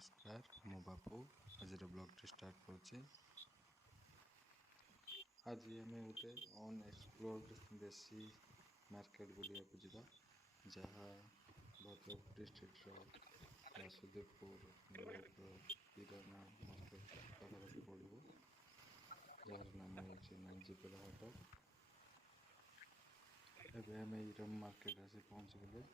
नमस्कार मो बापू आज ब्लॉग स्टार्ट करुच्ची। आज आम गोटे अनएक्सप्लोर्ड देसी मार्केट बुलिया जा जहाँ भद्रक डिस्ट्रिक्ट वासुदेवपुर ब्लॉक किराना मार्केट पाखापाखि पड़ो जार नाम हो नांजीपड़ा हाट। एवं आम इरम मार्केट आसी पहुँची गले।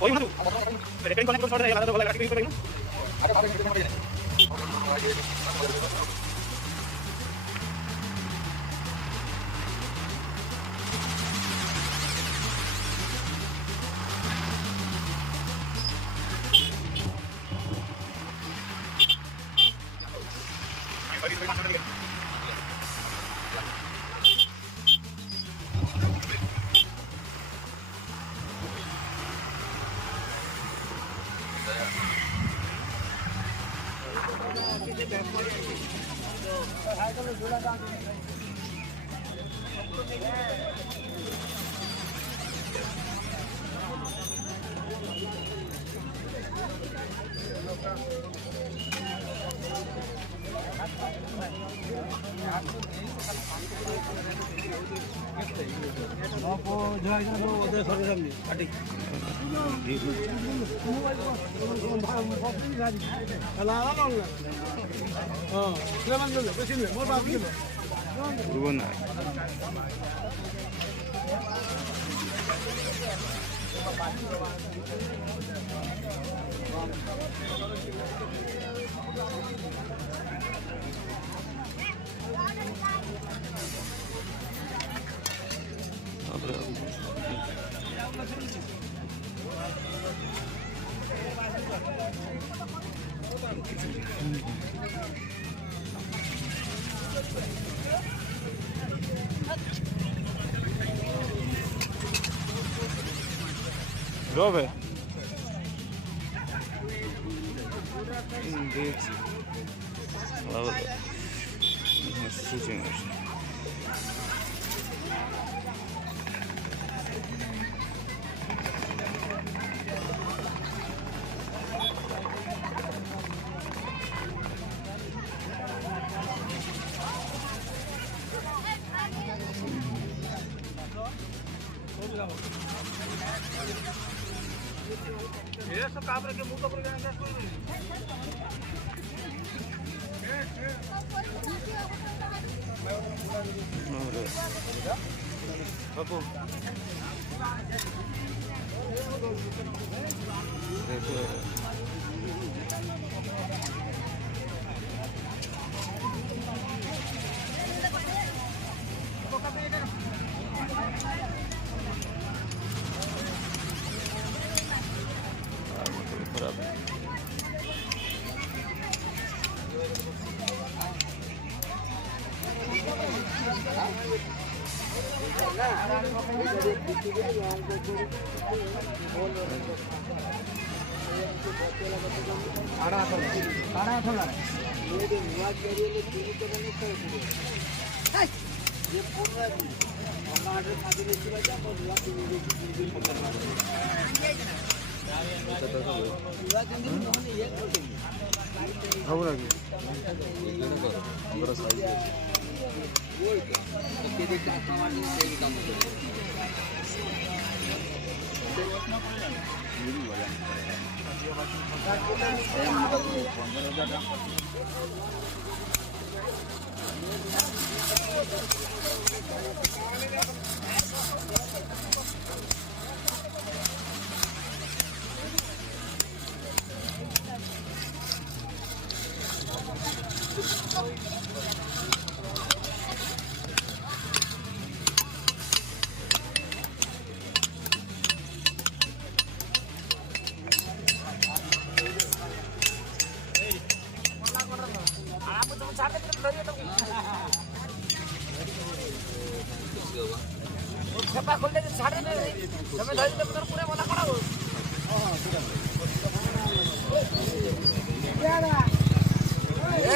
Hoy mana tu? Rekening konek terus ada yang ada boleh lagi itu ini. Robe. Indeed. Well, shooting. ये सब काम रखे मुंह कपड़े का कोई नहीं बापू खराब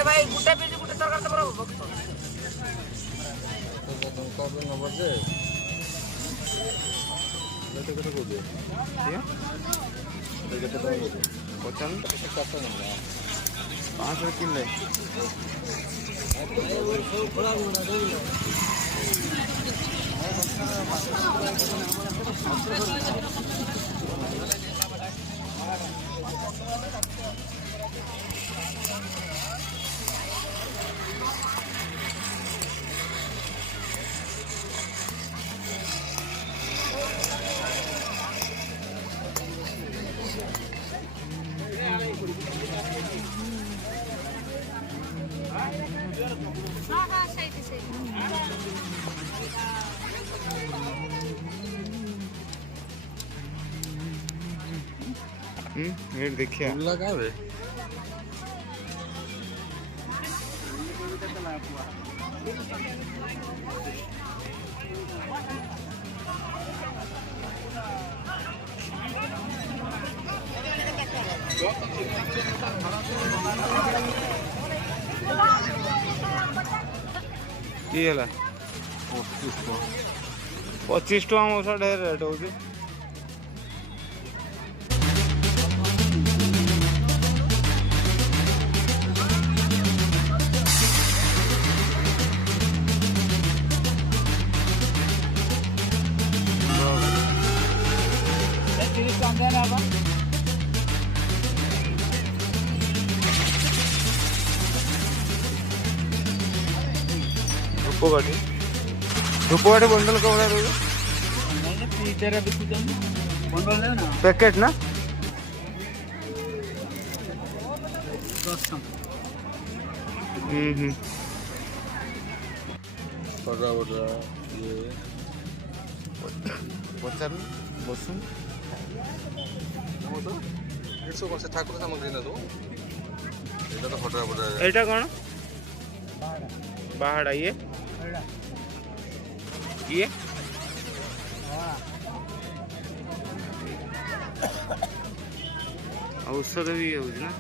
भाई गुटे पीस गुटे तरकारी तो बराबर नंबर से କେତେ କହୁଛି କେତେ ଟଙ୍କା କହୁଛି 400 ନମ୍ବର 500 କିଣିଲେ देखिए लगा रे ये ला 25 टका मौसा ढेर रेट होगी धूपगाड़ी बंडल का बड़ा पैकेट ना ठाकुर सामग्री ना एटा कौन बाहड़ा ये औषध भी है ना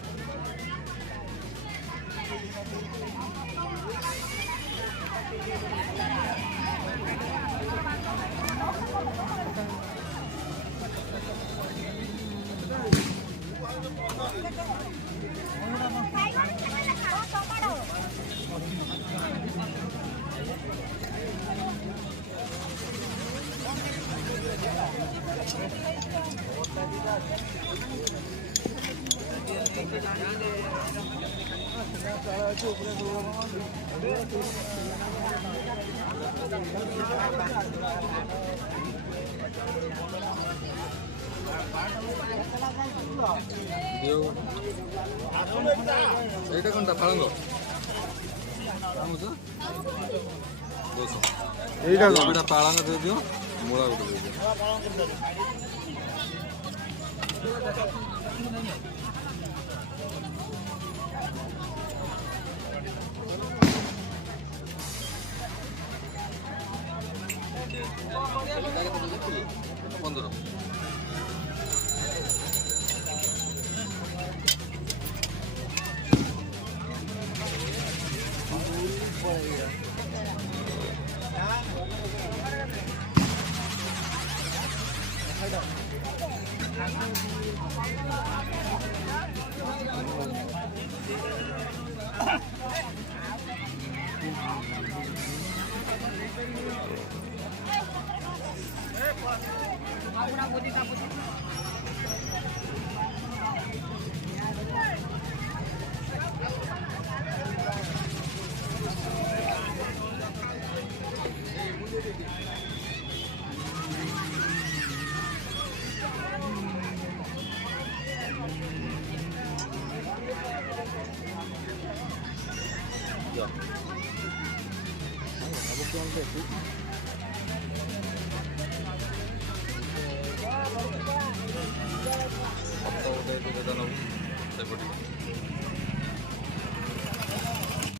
এইটা কোনটা পালঙ্গ এইটা কোনটা পালঙ্গ দিয়ে দিও মোড়া করে দিয়ে দিও Ya. Ayo, nabok yung